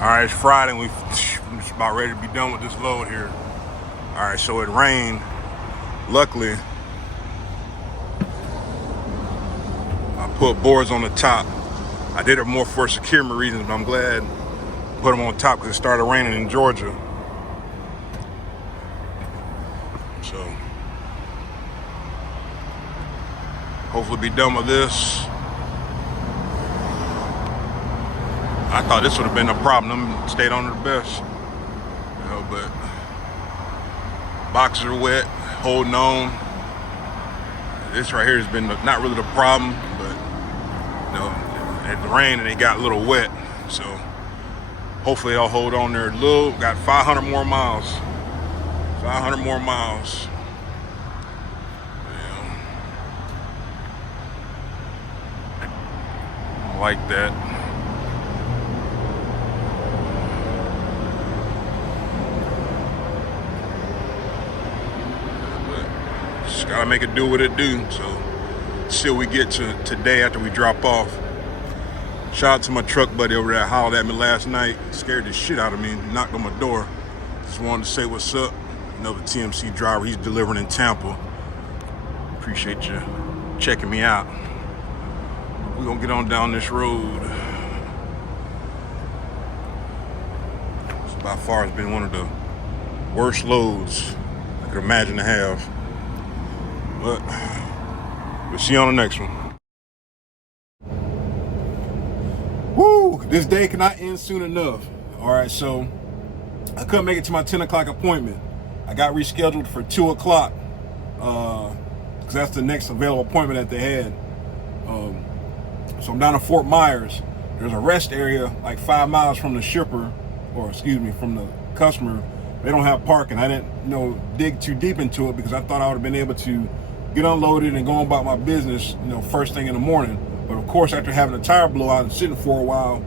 All right, it's Friday and I'm just about ready to be done with this load here. All right, so it rained. Luckily, I put boards on the top. I did it more for security reasons, but I'm glad I put them on top because it started raining in Georgia. So, hopefully be done with this. I thought this would have been a problem. Them stayed on the best. You know, but boxes are wet, holding on. This right here has been not really the problem, but you know, it rained and it got a little wet. So hopefully I'll hold on there a little. Got 500 more miles. 500 more miles. Yeah. I like that. Just gotta make it do what it do. So still we get to today after we drop off. Shout out to my truck buddy over there, hollered at me last night, scared the shit out of me, knocked on my door. Just wanted to say what's up. Another TMC driver, he's delivering in Tampa. Appreciate you checking me out. We're gonna get on down this road. So by far it's been one of the worst loads I could imagine to have. But we'll see you on the next one. Woo! This day cannot end soon enough. All right, so I couldn't make it to my 10 o'clock appointment. I got rescheduled for 2 o'clock because that's the next available appointment that they had. So I'm down in Fort Myers. There's a rest area like 5 miles from the shipper, or excuse me, from the customer. They don't have parking. I didn't, dig too deep into it because I thought I would have been able to get unloaded and go on about my business, first thing in the morning. But of course, after having a tire blowout and sitting for a while,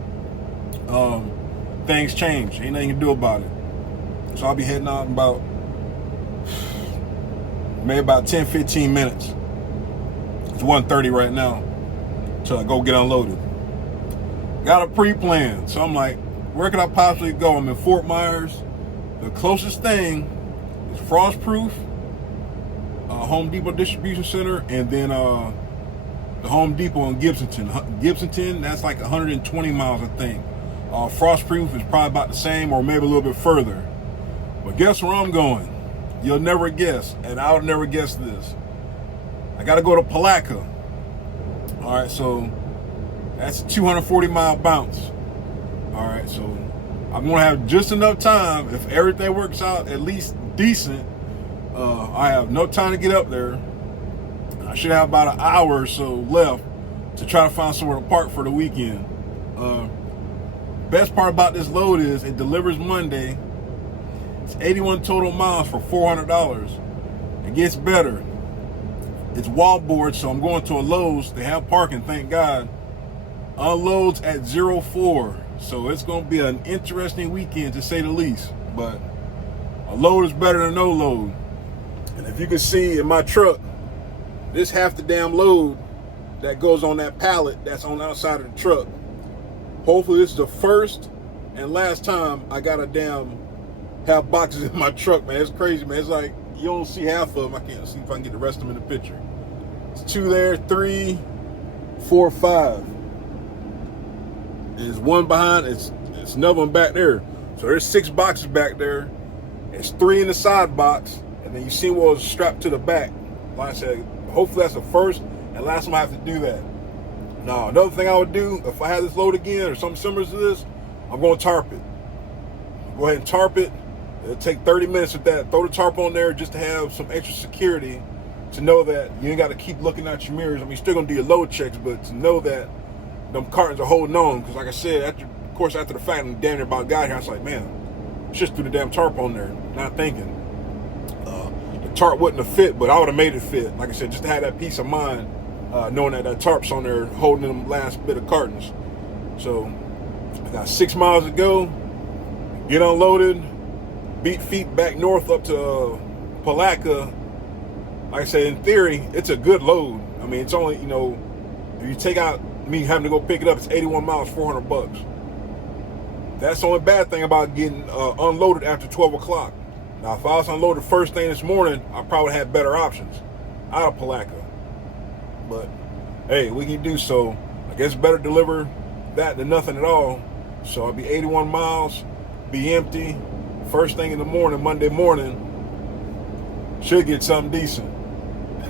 things change. Ain't nothing you can do about it. So I'll be heading out in about maybe about 10, 15 minutes. It's 1:30 right now till I go get unloaded. Got a pre-plan. So I'm like, where could I possibly go? I'm in Fort Myers. The closest thing is Frostproof, Home Depot Distribution Center, and then the Home Depot in Gibsonton. Gibsonton, that's like 120 miles, I think. Frostproof is probably about the same or maybe a little bit further. But guess where I'm going? You'll never guess, and I'll never guess this. I got to go to Palatka. All right, so that's a 240-mile bounce. All right, so I'm going to have just enough time, if everything works out at least decent. I have no time to get up there. I should have about an hour or so left to try to find somewhere to park for the weekend. Best part about this load is it delivers Monday. It's 81 total miles for $400. It gets better. It's wallboard, so I'm going to a Lowe's. They have parking, thank God. Unloads at 04. So it's going to be an interesting weekend to say the least. But a load is better than no load. And if you can see in my truck, this half the damn load that goes on that pallet that's on the outside of the truck. Hopefully this is the first and last time I got to have boxes in my truck, man. It's crazy, man. It's like you don't see half of them. I can't see if I can get the rest of them in the picture. It's 2 there, 3, 4, 5. There's one behind. It's another one back there. So there's 6 boxes back there. There's 3 in the side box, and then you see what was strapped to the back. Like I said, hopefully that's the first and last time I have to do that. Now, another thing I would do if I had this load again or something similar to this, I'm going to tarp it. Go ahead and tarp it. It'll take 30 minutes with that. Throw the tarp on there just to have some extra security, to know that you ain't got to keep looking at your mirrors. I mean, you're still going to do your load checks, but to know that them cartons are holding on. Because like I said, after the fact, I'm damn near about got here, I was like, man, just threw the damn tarp on there, not thinking. The tarp wouldn't have fit, but I would have made it fit. Like I said, just to have that peace of mind, knowing that tarp's on there holding them last bit of cartons. So I got 6 miles to go, get unloaded, beat feet back north up to Palatka. Like I said, in theory, it's a good load. I mean, it's only, if you take out me having to go pick it up, it's 81 miles, $400. That's the only bad thing about getting unloaded after 12 o'clock. Now, if I was unloaded first thing this morning, I probably had better options out of Palatka. But, hey, we can do so. I guess better deliver that than nothing at all. So I'll be 81 miles, be empty, first thing in the morning, Monday morning. Should get something decent.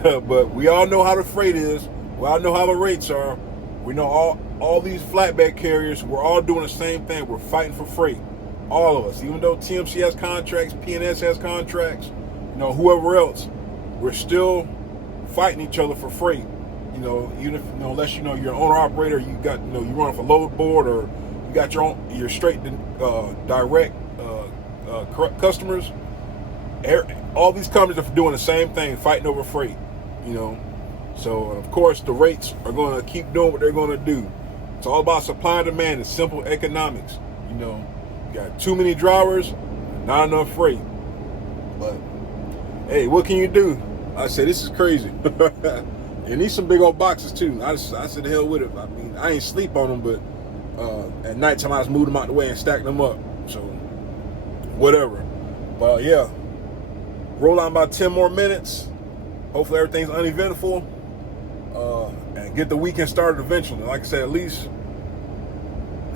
But we all know how the freight is. We all know how the rates are. We know all these flatbed carriers, we're all doing the same thing. We're fighting for freight. All of us. Even though TMC has contracts, PNS has contracts, whoever else, we're still fighting each other for freight. Even if, unless you're an owner operator, you got, you run off a load board, or you got your straight direct customers. All these companies are doing the same thing, fighting over freight. So of course the rates are going to keep doing what they're going to do. It's all about supply and demand. It's simple economics. You got too many drivers, not enough freight. But hey, what can you do? I said, this is crazy. And these some big old boxes too. I said the hell with it. I mean, I ain't sleep on them, but at nighttime I just moved them out the way and stacked them up. So whatever. But yeah, roll on about 10 more minutes. Hopefully everything's uneventful. And get the weekend started eventually. Like I said, at least,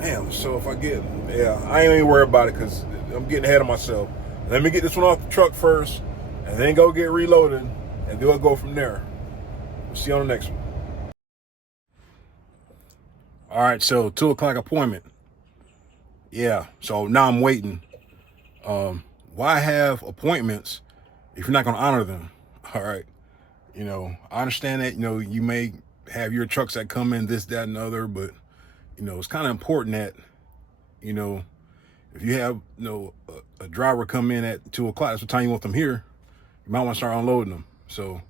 damn, so if I I ain't even worried about it because I'm getting ahead of myself. Let me get this one off the truck first and then go get reloaded, and then we'll go from there. We'll see you on the next one. All right, so 2 o'clock appointment. Yeah, so now I'm waiting. Why have appointments if you're not going to honor them? All right. I understand that, you may have your trucks that come in this, that, and the other, but, it's kind of important that, if you have, a driver come in at 2 o'clock, that's what time you want them here, you might want to start unloading them. So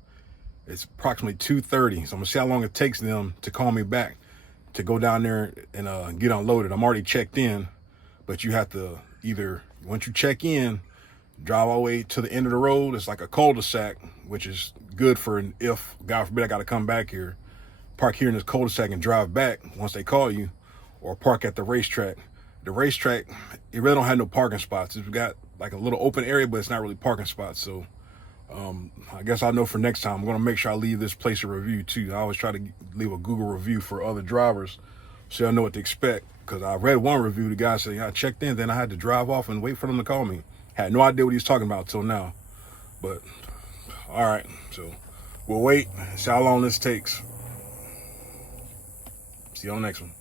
it's approximately 2:30. So I'm gonna see how long it takes them to call me back to go down there and get unloaded. I'm already checked in, but you have to either, once you check in, drive all the way to the end of the road. It's like a cul-de-sac, which is good for if, God forbid, I got to come back here, park here in this cul-de-sac and drive back once they call you, or park at the racetrack. The racetrack, it really don't have no parking spots. It's got like a little open area, but it's not really parking spots. So I guess I know for next time, I'm going to make sure I leave this place a review too. I always try to leave a Google review for other drivers so I know what to expect. Because I read one review, the guy said, I checked in, then I had to drive off and wait for them to call me. Had no idea what he was talking about till now. But all right, so we'll wait, see how long this takes. See you on the next one.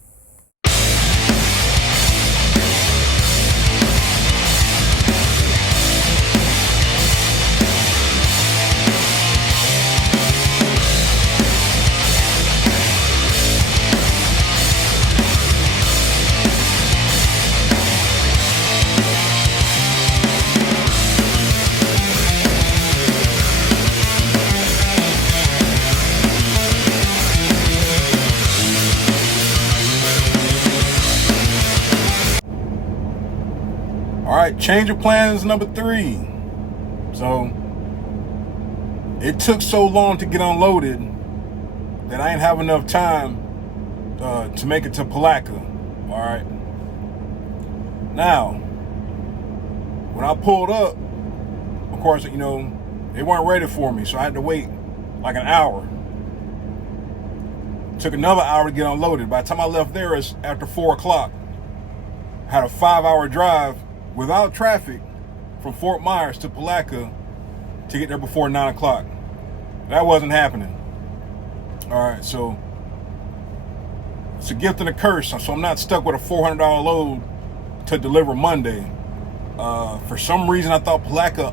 All right, change of plans number 3. So it took so long to get unloaded that I ain't have enough time to make it to Palatka. All right. Now, when I pulled up, of course, they weren't ready for me, so I had to wait like an hour. Took another hour to get unloaded. By the time I left there, it's after 4 o'clock. Had a 5-hour drive without traffic from Fort Myers to Palatka to get there before 9 o'clock. That wasn't happening. All right, so it's a gift and a curse. So I'm not stuck with a $400 load to deliver Monday. For some reason, I thought Palatka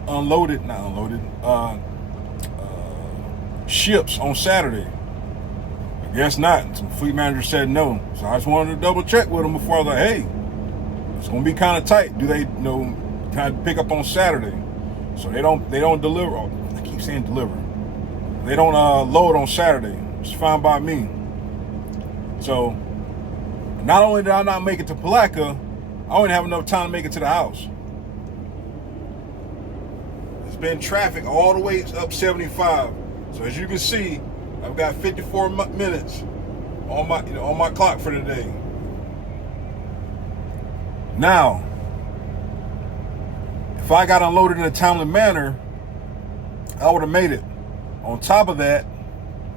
ships on Saturday. I guess not. Some fleet manager said no. So I just wanted to double check with them before I was like, hey, it's gonna be kind of tight. Do they, kind of pick up on Saturday? So they don't deliver. I keep saying deliver. They don't load on Saturday. It's fine by me. So not only did I not make it to Palatka, I only have enough time to make it to the house. There's been traffic all the way up 75. So as you can see, I've got 54 minutes on my clock for today. Now, if I got unloaded in a timely manner, I would have made it. On top of that,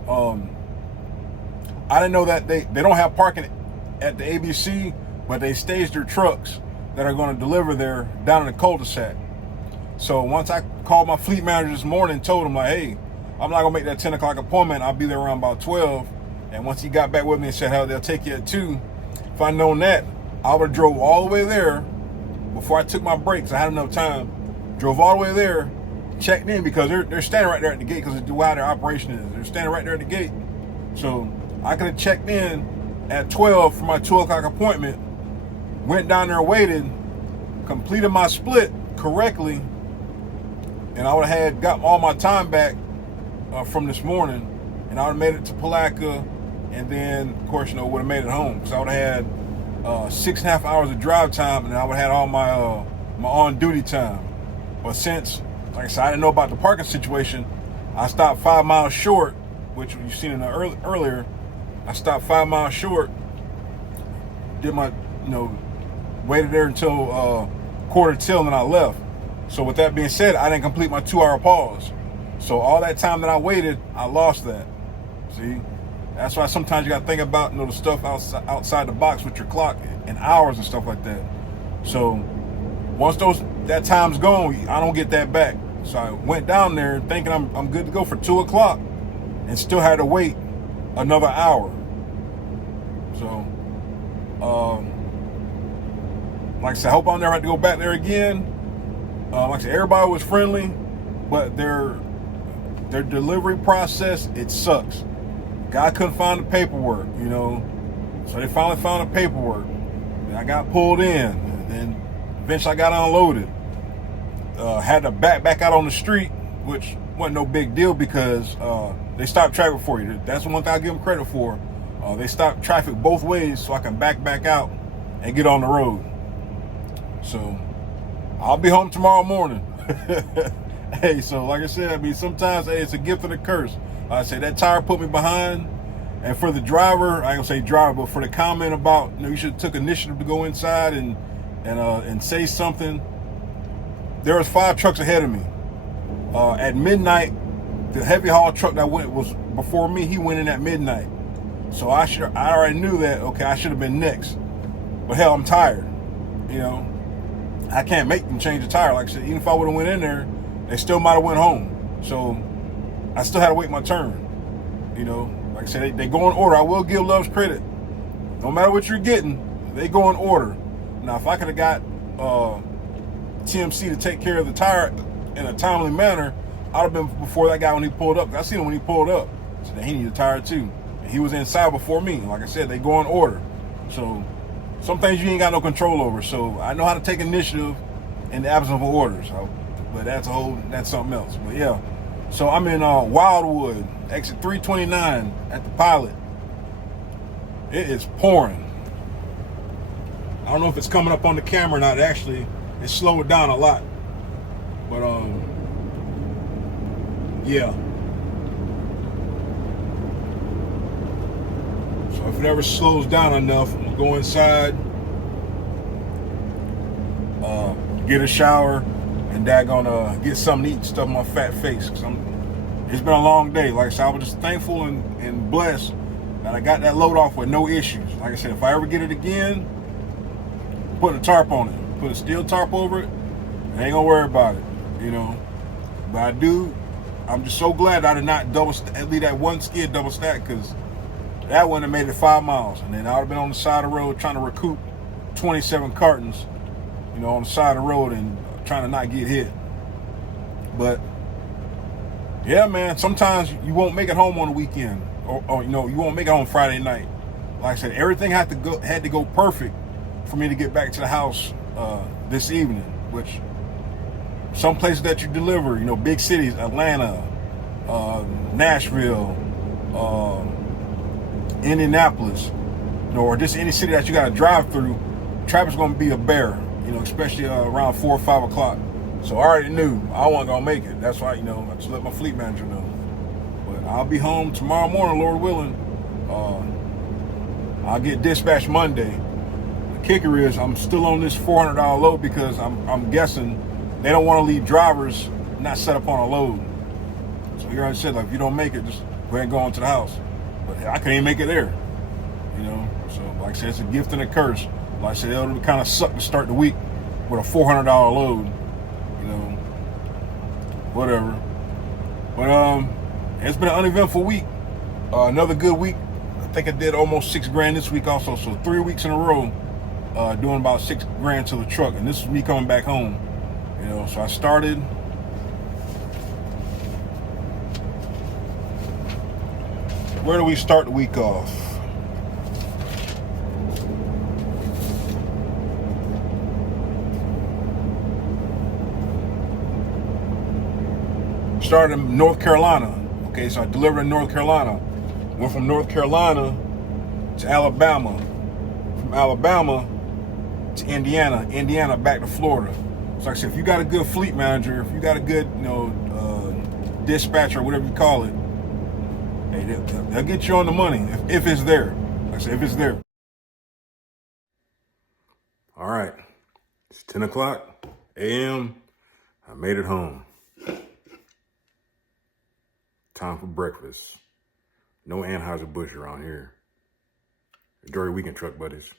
I didn't know that they don't have parking at the ABC, but they staged their trucks that are going to deliver there down in the cul-de-sac. So once I called my fleet manager this morning and told him, like, hey, I'm not going to make that 10 o'clock appointment. I'll be there around about 12. And once he got back with me and said, hell, they'll take you at 2. If I'd known that, I would have drove all the way there before I took my breaks. I had enough time. Drove all the way there, checked in, because they're standing right there at the gate, because of how their operation is. They're standing right there at the gate. So I could have checked in at 12 for my 2 o'clock appointment, went down there, waited, completed my split correctly, and I would have had got all my time back from this morning, and I would have made it to Palatka, and then, of course, would have made it home, because I would have had 6.5 hours of drive time, and I would have had all my my on-duty time. But since, like I said, I didn't know about the parking situation, I stopped 5 miles short, which you've seen in the earlier. I stopped 5 miles short, did my, waited there until quarter till, and I left. So with that being said, I didn't complete my 2-hour pause. So all that time that I waited, I lost that. See, that's why sometimes you got to think about the stuff outside the box with your clock and hours and stuff like that. So once that time's gone, I don't get that back. So I went down there thinking I'm good to go for 2 o'clock, and still had to wait another hour. So, like I said, I hope I'll never have to go back there again. Like I said, everybody was friendly, but their delivery process, it sucks. Guy couldn't find the paperwork, so they finally found the paperwork. And I got pulled in, and then eventually I got unloaded. Had to back out on the street, which wasn't no big deal, because they stopped traffic for you. That's one thing I give them credit for. They stopped traffic both ways so I can back out and get on the road. So I'll be home tomorrow morning. Hey, so like I said, sometimes, hey, it's a gift and a curse. Like I said, that tire put me behind. And for the driver, I ain't gonna say driver, but for the comment about, you should have took initiative to go inside and say something. There was 5 trucks ahead of me. At midnight, the heavy haul truck that was before me, he went in at midnight. So I already knew that, okay, I should have been next. But hell, I'm tired. I can't make them change the tire. Like I said, even if I would have went in there, they still might have went home. So I still had to wait my turn. Like I said, they go in order. I will give Love's credit. No matter what you're getting, they go in order. Now, if I could have got TMC to take care of the tire in a timely manner, I'd have been before that guy when he pulled up. I seen him when he pulled up. So he needed a tire too. And he was inside before me. Like I said, they go in order. So some things you ain't got no control over. So I know how to take initiative in the absence of orders. But that's something else. But yeah. So I'm in Wildwood, exit 329 at the Pilot. It is pouring. I don't know if it's coming up on the camera or not. Actually, it slowed down a lot. But yeah. So if it ever slows down enough, I'm gonna go inside, get a shower, and daggone get something to eat, stuff my fat face. Cause it's been a long day. Like I said, I was just thankful and blessed that I got that load off with no issues. Like I said, if I ever get it again, put a tarp on it, put a steel tarp over it, I ain't gonna worry about it, But I'm just so glad I did not leave that one skid double stack, because that one have made it 5 miles, and then I would have been on the side of the road trying to recoup 27 cartons, on the side of the road and trying to not get hit. But yeah, man, sometimes you won't make it home on the weekend, or you won't make it home Friday night. Like I said, everything had to go perfect for me to get back to the house this evening. Which some places that you deliver, big cities, Atlanta, Nashville, Indianapolis, or just any city that you got to drive through, traffic's going to be a bear, especially around 4 or 5 o'clock. So I already knew I wasn't going to make it. That's why, I just let my fleet manager know. But I'll be home tomorrow morning, Lord willing. I'll get dispatched Monday. kicker is I'm still on this $400 load because I'm guessing they don't want to leave drivers not set up on a load. So here I said, like, if you don't make it, just go ahead and go on to the house. But I couldn't even make it there, you know. So like I said, it's a gift and a curse. Like I said, it would kind of suck to start the week with a $400 load, you know. Whatever. But it's been an uneventful week. Another good week. I think I did almost $6,000 this week also. So 3 weeks in a row, doing about $6,000 to the truck, and this is me coming back home. You know, so I started. Where do we start the week off? Started in North Carolina. Okay, so I delivered in North Carolina. Went from North Carolina to Alabama. From Alabama to Indiana. Indiana back to Florida. So like I said, if you got a good fleet manager, if you got a good, you know, dispatcher, whatever you call it, hey, they'll get you on the money if it's there. Like I said, if it's there. All right, it's 10 o'clock a.m. I made it home. Time for breakfast. No Anheuser-Busch around here. Enjoy your weekend, truck buddies.